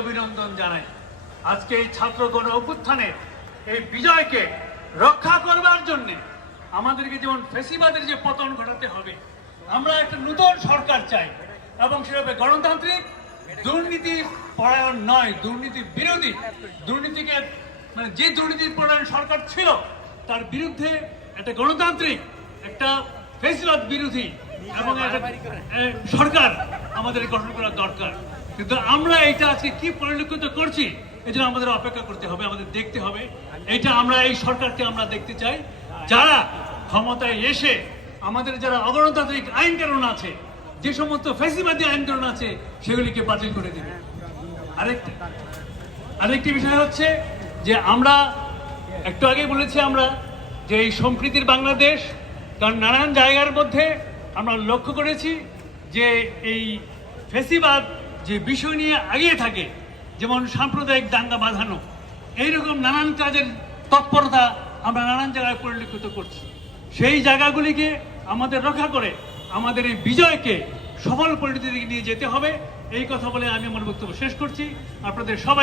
অভিনন্দন জানাই। আজকে এই ছাত্র গণ অভ্যুত্থানের এই বিজয়কে রক্ষা করবার জন্য আমাদেরকে যেমন ফেসিবাদের যে পতন ঘটাতে হবে, আমরা একটা নতুন সরকার চাই এবং সেভাবে গণতান্ত্রিক দুর্নীতি পরায়ণ নয়, দুর্নীতি বিরোধী, দুর্নীতিকে মানে যে দুর্নীতি পরায়ণ সরকার ছিল, তার বিরুদ্ধে একটা গণতান্ত্রিক, একটা ফেসিবাদ বিরোধী এবং একটা সরকার আমাদের গঠন করা দরকার। কিন্তু আমরা এটা আজকে কি পরিলক্ষিত করছি এই জন্য আমাদের অপেক্ষা করতে হবে, আমাদের দেখতে হবে। এটা আমরা, এই সরকারকে আমরা দেখতে চাই। যারা ক্ষমতায় এসে আমাদের যারা অগণতান্ত্রিক আইন কানুন আছে, যে সমস্ত ফেসিবাদী আইন কানুন আছে, সেগুলিকে বাতিল করে দেবে। আরেকটা, আরেকটি বিষয় হচ্ছে যে আমরা, একটু আগে বলেছি আমরা যে এই সম্প্রীতির বাংলাদেশ, কারণ নানান জায়গার মধ্যে আমরা লক্ষ্য করেছি যে এই ফেসিবাদ যে বিষয় নিয়ে আগিয়ে থাকে, যেমন সাম্প্রদায়িক দাঙ্গা বাঁধানো, এইরকম নানান কাজের তৎপরতা আমরা নানান জায়গায় পরিলক্ষিত করছি। সেই জায়গাগুলিকে আমাদের রক্ষা করে আমাদের এই বিজয়কে সফল পরিণতি দিকে নিয়ে যেতে হবে। এই কথা বলে আমি আমার বক্তব্য শেষ করছি। আপনাদের সবাই